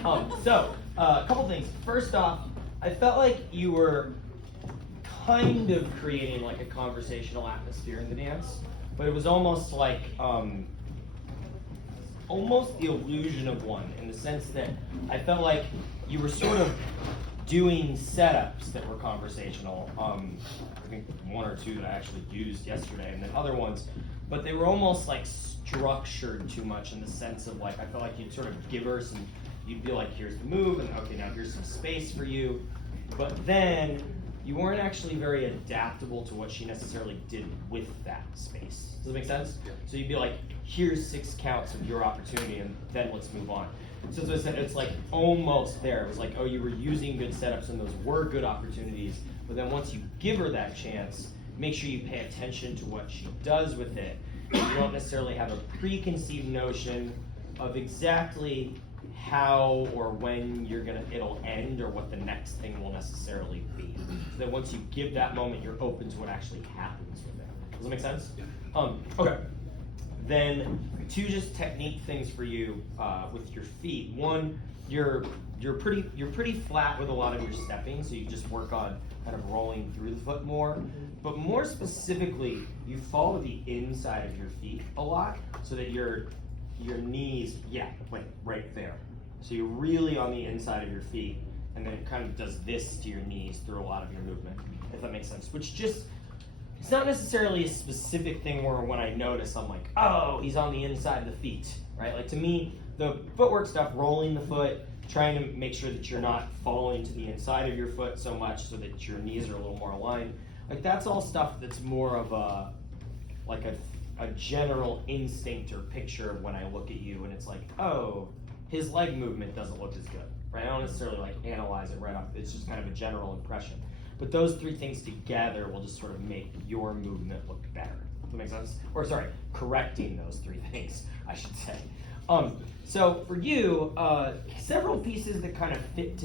A couple things. First off, I felt like you were kind of creating like a conversational atmosphere in the dance, but it was almost like almost the illusion of one, in the sense that I felt like you were sort of doing setups that were conversational. I think one or two that I actually used yesterday, and then other ones, but they were almost like structured too much, in the sense of like I felt like you'd sort of give her some. You'd be like, here's the move, and okay, now here's some space for you. But then you weren't actually very adaptable to what she necessarily did with that space. Does that make sense? Yeah. So you'd be like, here's 6 counts of your opportunity, and then let's move on. So as I said, it's like almost there. It was like, oh, you were using good setups, and those were good opportunities. But then once you give her that chance, make sure you pay attention to what she does with it. You don't necessarily have a preconceived notion of exactly how or when it'll end, or what the next thing will necessarily be. So that once you give that moment, you're open to what actually happens with it. Does that make sense? Yeah. Okay. Then 2 just technique things for you with your feet. 1, you're pretty flat with a lot of your stepping, so you just work on kind of rolling through the foot more. But more specifically, you follow the inside of your feet a lot, so that your knees, like right there. So you're really on the inside of your feet, and then it kind of does this to your knees through a lot of your movement, if that makes sense. Which just, it's not necessarily a specific thing where when I notice, I'm like, oh, he's on the inside of the feet, right? Like to me, the footwork stuff, rolling the foot, trying to make sure that you're not falling to the inside of your foot so much so that your knees are a little more aligned. Like that's all stuff that's more of a general instinct or picture of when I look at you, and it's like, oh, his leg movement doesn't look as good, right? I don't necessarily like analyze it right off. It's just kind of a general impression. But those 3 things together will just sort of make your movement look better. Does that make sense? Or sorry, correcting those 3 things, I should say. So for you, several pieces that kind of fit together.